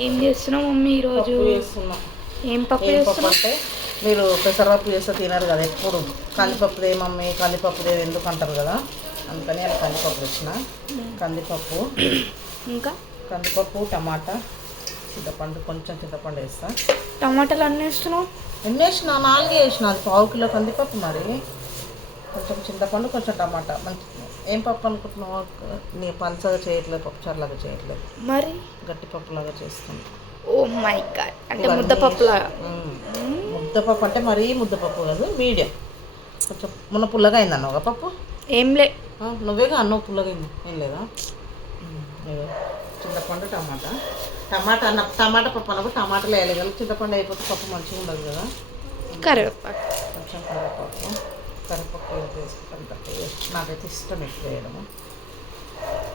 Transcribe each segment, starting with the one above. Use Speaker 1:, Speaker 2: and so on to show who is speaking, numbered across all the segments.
Speaker 1: ఏం చేస్తున్నావు మమ్మీ ఈరోజు? ఏం పప్పు చేస్తున్నావు?
Speaker 2: అంటే మీరు పెసరపప్పు చేస్తే తినరు కదా ఎప్పుడు. కందిపప్పు మమ్మీ కందిపప్పు ఎందుకు అంటారు కదా. అందుకని నేను కందిపప్పు తెచ్చిన. కందిపప్పు.
Speaker 1: ఇంకా?
Speaker 2: కందిపప్పు టమాటా చింతపండు కొంచెం చింతపండు వేస్తా.
Speaker 1: టమాటాలు అన్నీ వేస్తున్నావు?
Speaker 2: ఎన్ని వేసిన? నాలుగే వేసిన. అది పావు కిలో కందిపప్పు మరి. కొంచెం చింతపండు కొంచెం టమాటా. మంచి ఏం పప్పు అనుకుంటున్నావు? నీ పంచగా చేయట్లేదు పప్పు చారులాగా చేయట్లేదు.
Speaker 1: మరి?
Speaker 2: గట్టి పప్పులాగా చేస్తుంది
Speaker 1: ఓ మై గాడ్. అంటే ముద్దపప్పు లాగా.
Speaker 2: ముద్దపప్పు అంటే మరీ ముద్దపప్పు కాదు మీడియం. కొంచెం మొన్న పుల్లగా అయింది అన్నావు పప్పు?
Speaker 1: ఏం లే.
Speaker 2: నువ్వేగా అన్నావు పుల్లగా అయింది. ఏం లేదా? చింతపండు టమాటా. టమాటా అన్న టమాటా పప్పు అన్నప్పుడు టమాటాలు వేయాలి కదా చింతపండు అయిపోతే పప్పు మంచిగా ఉండదు కదా.
Speaker 1: కరివేపాకు.
Speaker 2: కొంచెం కరివేపాకు. కరివేపాకు ఎంత వేసుకుంటాను తక్కువ నాకైతే ఇష్టం ఎక్కువ వేయడము.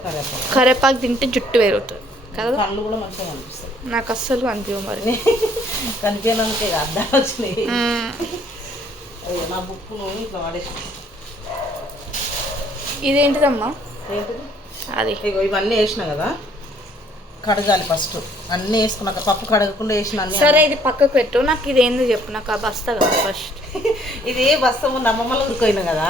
Speaker 2: కరివేపాకు.
Speaker 1: కరివేపాకు తింటే జుట్టు పెరుగుతుంది కదా?
Speaker 2: కళ్ళు కూడా మంచిగా కనిపిస్తాయి.
Speaker 1: నాకు అస్సలు అనిపించవు మరి.
Speaker 2: కనిపించడానికే అర్థం వచ్చినాయి నా బుక్కును ఇట్లా వాడేసి
Speaker 1: ఇదేంటిదమ్మా?
Speaker 2: ఏంటిది?
Speaker 1: అది.
Speaker 2: ఇగో ఇవన్నీ వేసిన కదా? కడగాలి ఫస్ట్ అన్నీ వేసుకున్నాక పప్పు కడగకుండా వేసిన అన్ని
Speaker 1: సరే ఇది పక్కకు పెట్టు. నాకు ఇది ఏందో చెప్పు. నాకు ఆ బస్తా కదా ఫస్ట్
Speaker 2: ఇది బస్తా ముందు అమ్మమ్మలు ఉరిపోయినా కదా?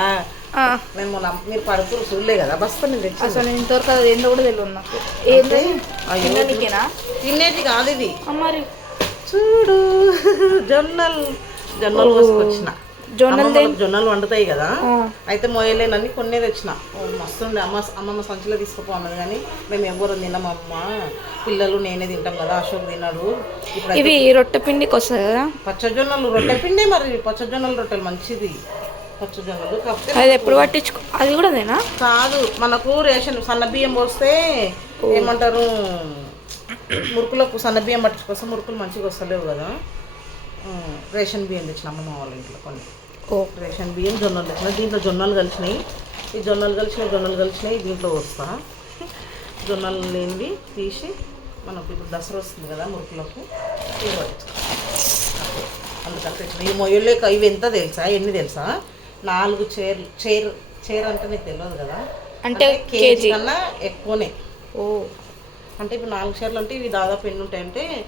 Speaker 2: మొన్న అమ్మ- మీరు పడుకురు చూడలే కదా? బస్తా నేను తెచ్చి
Speaker 1: అసలు నేను ఇంతవరకు అది ఏందో కూడా తెలియదు నాకు. ఏందో. తినడానికేనా?
Speaker 2: తినేది కాదు ఇది.
Speaker 1: మరి.
Speaker 2: చూడు. జొన్నలు జొన్నలు కోసుకొచ్చిన.
Speaker 1: జొన్నలు
Speaker 2: జొన్నలు వండుతాయి కదా. అయితే మోయలేనని కొన్ని తెచ్చిన. మస్తు ఉండే అమ్మ అమ్మమ్మ సంచిలో తీసుకుపోన్నది కానీ మేము ఎవరు తినమమ్మ పిల్లలు నేనే తింటాం కదా అశోక్ తిన్నాడు.
Speaker 1: ఇవి రొట్టె పిండికి వస్తుంది కదా?
Speaker 2: పచ్చజొన్నలు రొట్టె పిండే మరి. పచ్చజొన్నలు రొట్టెలు మంచిది. పచ్చజొన్నలు కాకపోతే
Speaker 1: అది ఎప్పుడు పట్టించుకో అది కూడా అదేనా
Speaker 2: కాదు మనకు రేషన్ సన్న బియ్యం పోస్తే ఏమంటారు మురుకులకు సన్న బియ్యం పట్టించుకొస్తే మురుకులు మంచిగా వస్తలేవు కదా. రేషన్ బియ్యం తెచ్చిన అమ్మమ్మ వాళ్ళ ఇంట్లో కొన్ని.
Speaker 1: ఓ.
Speaker 2: రేషన్ బియ్యం జొన్నలు తెచ్చిన దీంట్లో జొన్నలు కలిసినాయి. ఈ జొన్నలు కలిసినాయి జొన్నలు కలిసినాయి దీంట్లో వస్తా జొన్నలు లేనివి తీసి మనకు ఇప్పుడు దసరా వస్తుంది కదా మురుకులకు ఇవి అందుకని తెచ్చిన. ఈ మొయ్యలేక ఇవి ఎంత తెలుసా? ఎన్ని తెలుసా? నాలుగు చైర్ చైర్ చైర్ అంటే నీకు తెలియదు కదా.
Speaker 1: అంటే
Speaker 2: కేజీ కన్నా ఎక్కువనే.
Speaker 1: ఓ.
Speaker 2: అంటే ఇప్పుడు నాలుగు చీరలు అంటే ఇవి దాదాపు ఎన్ని ఉంటాయంటే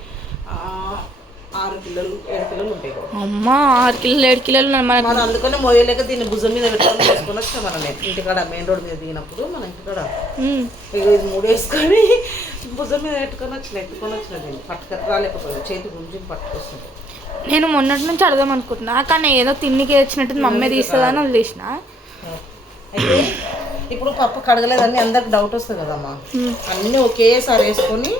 Speaker 2: ఆరు కిలోలు ఏడు కిలోలు ఉంటాయి. కూడా
Speaker 1: అమ్మా ఆరు కిలోలు ఏడు కిలోలు
Speaker 2: మనం అందుకని మోయలేక దీన్ని భుజం మీద పెట్టుకొని వేసుకొని వచ్చాం మనం. ఇంటికాడ మెయిన్ రోడ్ మీద దిగినప్పుడు మన ఇంటికాడ. ఇది మూడు వేసుకొని భుజం మీద పెట్టుకొని వచ్చిన ఎత్తుకొని వచ్చిన దీన్ని. పట్టుకొని రాలేకపోయాను చేతి గుంజి పట్టుకొస్తుంది.
Speaker 1: నేను మొన్నటి నుంచి అడదాం అనుకుంటున్నా. కానీ ఏదో తిన్నికి వచ్చినట్టు మమ్మీ తీస్తుందని వదిలేసిన?
Speaker 2: అయితే ఇప్పుడు పప్పు కడగలేదని అందరికి డౌట్ వస్తుంది కదమ్మా. అన్నీ ఒకేసారి వేసుకొని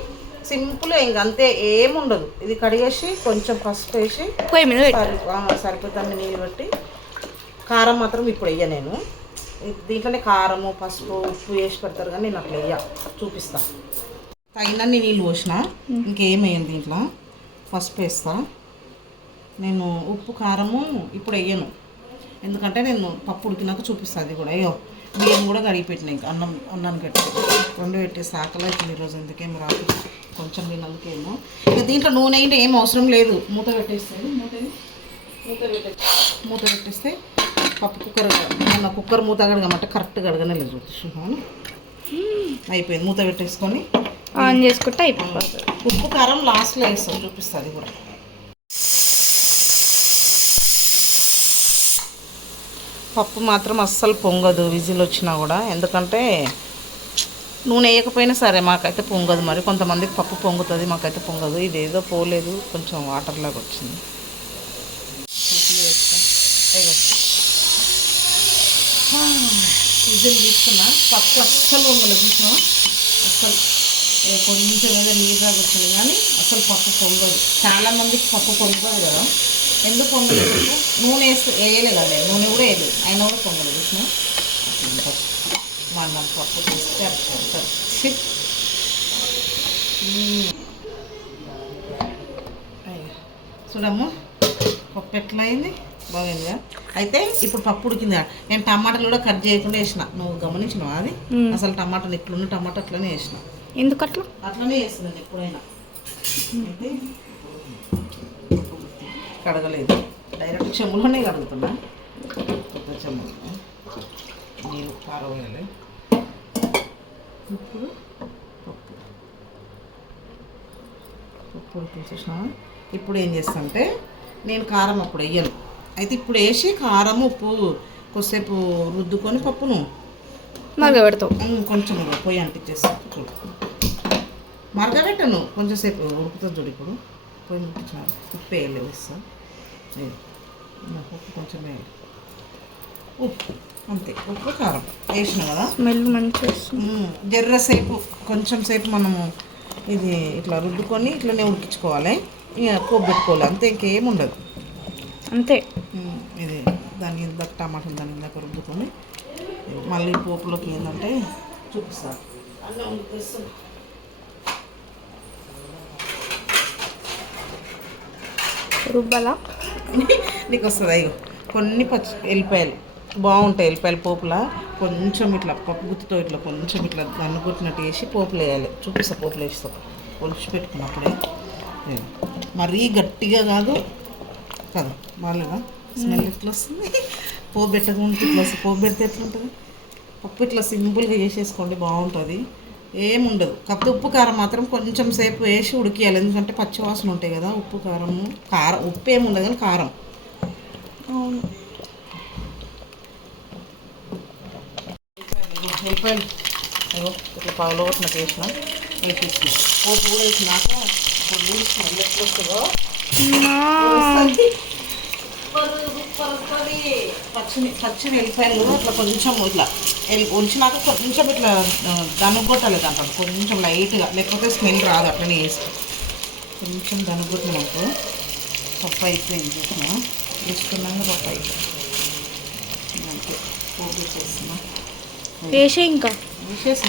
Speaker 2: సింపుల్ ఇంక అంతే ఏముండదు. ఇది కడిగేసి కొంచెం పసుపు వేసి
Speaker 1: పొయ్యి మీద పెట్టు
Speaker 2: సరి ఆ, సరిపోతాన్ని నీళ్ళు పెట్టి కారం మాత్రం ఇప్పుడు వెయ్య నేను. దీంట్లోనే కారము పసుపు ఉప్పు వేసి పెడతారు కానీ నేను అట్లా వెయ్య చూపిస్తా. తగినన్ని నీళ్ళు పోసిన. ఇంకేం వేయను దీంట్లో? పసుపు వేస్తా. నేను ఉప్పు కారము ఇప్పుడు వేయను ఎందుకంటే నేను పప్పు ఉడికినాక చూపిస్తాను అది కూడా. అయ్యో. బియ్యం కూడా కడిగి పెట్టిన ఇంకా అన్నం అన్నానికి పెట్టి రెండు పెట్టేసి ఆకలి అవుతుంది ఈరోజు ఎందుకేం రాదు. కొంచెం తిన్నందుకేమో. ఇక దీంట్లో నూనె అయితే ఏం అవసరం లేదు. మూత పెట్టేస్తే మూత మూత పెట్టే మూత పెట్టేస్తే పప్పు కుక్కర్ మన కుక్కర్ మూత కడగమంటే కరెక్ట్ కడగనే లేదు. అయిపోయింది. మూత పెట్టేసుకొని
Speaker 1: ఆన్ చేసుకుంటే అయిపోతుంది.
Speaker 2: ఉప్పు కారం లాస్ట్లో వేస్తాం చూపిస్తుంది కూడా. పప్పు మాత్రం అస్సలు పొంగదు విజిల్ వచ్చినా కూడా. ఎందుకంటే నూనె వేయకపోయినా సరే మాకైతే పొంగదు మరి. కొంతమందికి పప్పు పొంగుతుంది మాకైతే పొంగదు. ఇదేదో పోలేదు కొంచెం వాటర్ లాగా వచ్చింది. విజిల్ తీసుకున్నా. పప్పు అస్సలు పొంగలేదు చూసినా అస్సలు. కొంచెం ఏదో నీరుగా వచ్చింది కానీ అసలు పప్పు పొంగదు. చాలా మందికి పప్పు పొంగదు కదా. ఎందుకు పొంగలేదు? నూనె వేసి వేయలే కదా నేను. కూడా వేయలేదు. అయినా కూడా పొంగలేదు చూసిన? మన పప్పు అట్లా. అయ్యో. చూడమ్ము పప్పు ఎట్లా అయింది బాగుందిగా? అయితే ఇప్పుడు పప్పు ఉడికింది నేను టమాటాలు కూడా కట్ చేయకుండా వేసిన. నువ్వు గమనించినావా అది. అసలు టమాటాలు ఇట్లున్న టమాటా అట్లనే వేసిన.
Speaker 1: ఎందుకట్లా?
Speaker 2: అట్లనే వేస్తున్నాను ఎప్పుడైనా. అయితే కడగలేదు. డైరెక్ట్ చెమ్ములోనే కడుగుతున్నా. కొత్త చెమ్ములో నీళ్ళు పారవేయాలి ఇప్పుడు పప్పు. ఉడికి చూసినావా ఇప్పుడు ఏం చేస్తానంటే నేను కారం అప్పుడు వేయను. అయితే ఇప్పుడు వేసి కారం ఉప్పు కొద్దిసేపు రుద్దుకొని పప్పును
Speaker 1: మరగ పెడతావు
Speaker 2: ఉమ్, కొంచెం పొయ్యి అంటించేసి చూడు. మరగబెట్టను. కొంచెం సేపు ఉడుకుతుంది చూడు ఇప్పుడు. పొయ్యి ముట్టించిన ఉప్పు వేయలేదు ఇస్తా ఉప్పు కొంచెం వేయాలి ఉప్పు అంతే ఉప్పు కారం వేసిన కదా
Speaker 1: స్మెల్ మంచిగా
Speaker 2: జర్ర సేపు కొంచెం సేపు మనము ఇది ఇట్లా రుద్దుకొని ఇట్లనే ఉడికించుకోవాలి ఇక కొబ్బు పెట్టుకోవాలి అంతే ఇంకేం ఉండదు
Speaker 1: అంతే
Speaker 2: ఇది దాని ఇందాక టమాటాలు దాని ఇందాక రుద్దుకొని మళ్ళీ పోపులోకి ఏంటంటే చూపిస్తాను అన్నీ ఉడికిస్తున్నా.
Speaker 1: రుబ్బలా?
Speaker 2: నీకు వస్తుంది అయ్యో కొన్ని పచ్చి ఎల్లిపాయలు. బాగుంటాయి ఎల్లిపాయలు పోపులా. కొంచెం ఇట్లా పప్పు గుత్తితో ఇట్లా కొంచెం ఇట్లా దన్ను కొట్టినట్టు వేసి పోపులు వేయాలి. చూపిస్తా పోపులు వేస్తా. ఒలిచి పెట్టుకున్నప్పుడే. మరీ గట్టిగా కాదు. కదా బాగాలేదా? స్మెల్ ఎట్లా వస్తుంది? పోపు పెట్టకుండా ఇట్లా పోపు పెడితే ఎట్లా ఉంటుంది పప్పు ఇట్లా సింపుల్గా చేసేసుకోండి బాగుంటుంది. ఏముండదు. కాకపోతే ఉప్పు కారం మాత్రం కొంచెం సేపు వేసి ఉడికియాలి. ఎందుకంటే పచ్చి వాసన ఉంటాయి కదా ఉప్పు కారము కారం ఉప్పు ఏమి ఉండదు కానీ కారం.
Speaker 1: అవును.
Speaker 2: అయ్యో ఇట్లా పావులో కొట్టినట్టు వేసిన వేసేసిన పోపు కూడా వేసినాక ఇప్పుడు నీళ్ళు స్మెల్ వస్తుందో పచ్చి పచ్చి వెల్లిపాయలు అట్లా కొంచెం ఇట్లా ఎల్- ఒలిచినాక కొంచెం ఇట్లా దనుగొట్టాలి దాంట్లో. కొంచెం లైట్గా లేకపోతే స్మెల్ రాదు అట్లనే వేసి కొంచెం దనుగొట్టినాక పప్పు అయిపోయింది చూసిన. వేసుకున్నాక పప్పు అయిపోయింది. అంతే. పోపు
Speaker 1: వేసే ఇంకా?
Speaker 2: వేసేసి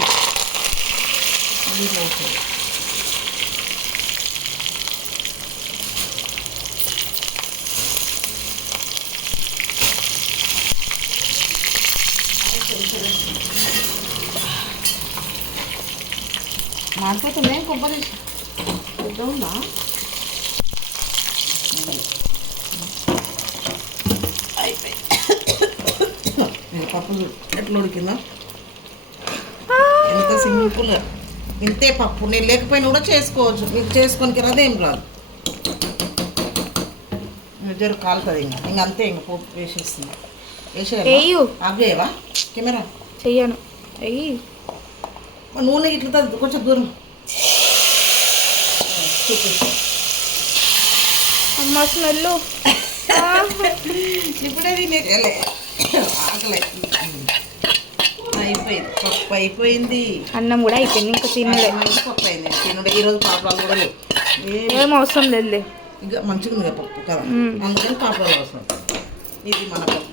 Speaker 2: మాట్లాడుతుంది కొబ్బరి పెద్ద ఉందా? పప్పు. ఎట్లా ఉడికిందా? ఎంత సింపుల్గా ఇంతే పప్పు. నేను లేకపోయినా కూడా చేసుకోవచ్చు. మీకు చేసుకోనికి రాదు ఏం రాదు. జర కాలుతుంది ఇంకా ఇంక అంతే ఇంక పోపు వేసేస్తుంది వేసేయాలా
Speaker 1: వేయు.
Speaker 2: అవేవా కెమెరా.
Speaker 1: చెయ్యను. వెయ్యి
Speaker 2: నూనె ఇట్లా తగ్గు- కొంచెం దూరం.
Speaker 1: అమ్మ స్మెల్
Speaker 2: ఇప్పుడే తినేయాలి ఆకలి. అయిపోయింది పప్పు అయిపోయింది.
Speaker 1: అన్నం కూడా అయిపోయింది ఇంకా తినలే.
Speaker 2: పప్పు అయింది తినుడే ఈరోజు పాపడాలు కూడా లేవు ఏం
Speaker 1: అవసరం లేదులే.
Speaker 2: ఇక మంచిగా ఉంది కదా పప్పు కదా. అందుకని పాపడాలు అవసరం. ఇది మన పప్పు.